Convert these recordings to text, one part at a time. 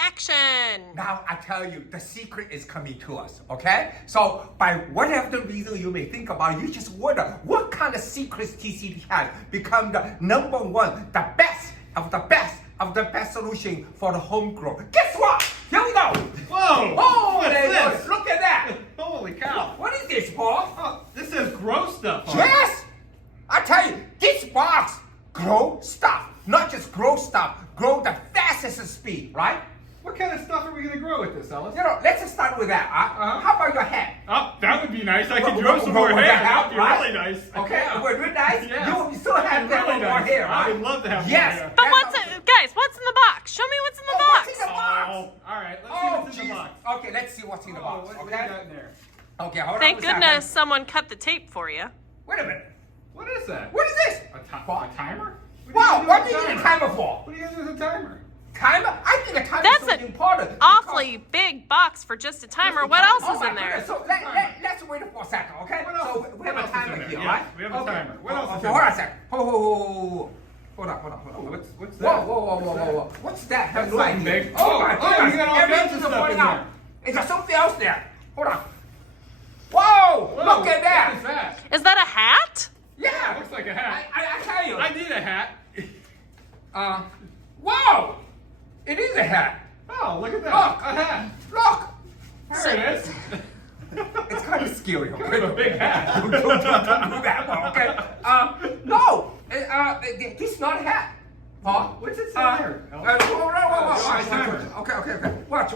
action. Now I tell you, the secret is coming to us, okay? So by whatever the reason you may think about, you just wonder what kind of secrets TCP has become the number one, the best of the best of the best solution for the home grow. Guess what? Here we go. Whoa! Oh, What's there it this? goes. Look at that. Holy cow! What is this, Paul? Oh, this says grow stuff on it. Yes! I tell you, this box grow stuff, not just grow stuff, grow the fastest speed, right? What kind of stuff are we going to grow with this, Ellis? You know, let's just start with that. How about your head? Oh, that would be nice. I could Grow- grow grow- some grow more with hair. that out, That'd be right? really nice. Okay, Yeah. would be nice. Yeah. You still have that Really more nice. hair, I right? would love to have more Yes. hair. But That's what's a- it, guys? What's in the box? Show me what's in the Oh, box. what's in the box? Oh, all right. Let's Oh, see what's in the jeez. box. Okay, let's see what's in the Oh, box. what do we Okay. got in there? Okay, hold on. Thank a second. goodness someone cut the tape for you. Wait a minute. What is that? What is this? A timer? Wow, what do you with need a timer for? What do you do with a timer? Timer? I think a timer That's is so an important. awfully big box for just a timer. What else Oh is my in there? goodness. So let's wait for a second, okay? What else- So we have what a else is timer in there? here, Yeah, right? we have a Okay. timer. What else is Okay, in hold on there? a second. Hold on. What's that? Whoa. What's that? Have That's no something idea. big. Oh my Oh, goodness. you got all kinds of Everything's stuff falling in out. Is there something else there? Hold on. Whoa! Whoa, Look at that. What is that? Is that a hat? Yeah. It looks like a hat. I tell you. I need a hat. Whoa! It is a hat. Oh, look at that. Look. A hat. Look. There it is. It's kind of scary. Okay? Kind of a big hat. Don't do that one, okay? No, this is not a hat. Paul, What's it say there? whoa. Okay. Watch.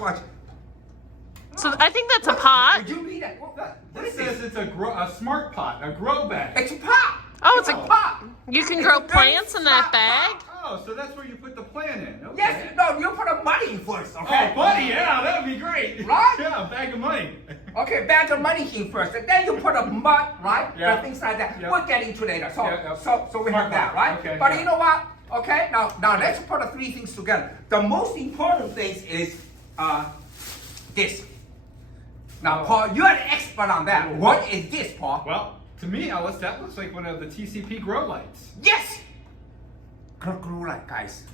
So I think that's a pot. Would you read that? What This is this? says it's a smart pot, a grow bag. It's a pot. Oh, it's a a- pot. You can It's grow a very plants in that flat bag. pot. Oh, so that's where you put the plant in. Okay. Yes, no, you put a money in first, okay? Oh, buddy, yeah, that would be great. Right? Yeah, a bag of money. Okay, bag of money in first, and then you put a mud, right? Yeah. And things like that. Yeah. We'll get into later. So, Yeah. so we have Smart that, pot. right? Okay, But yeah. you know what? Okay, now let's put the three things together. The most important thing is this. Now, Paul, you're an expert on that. Oh. What is this, Paul? Well, to me, Ellis, that looks like one of the TCP grow lights. Yes! Grow light, guys.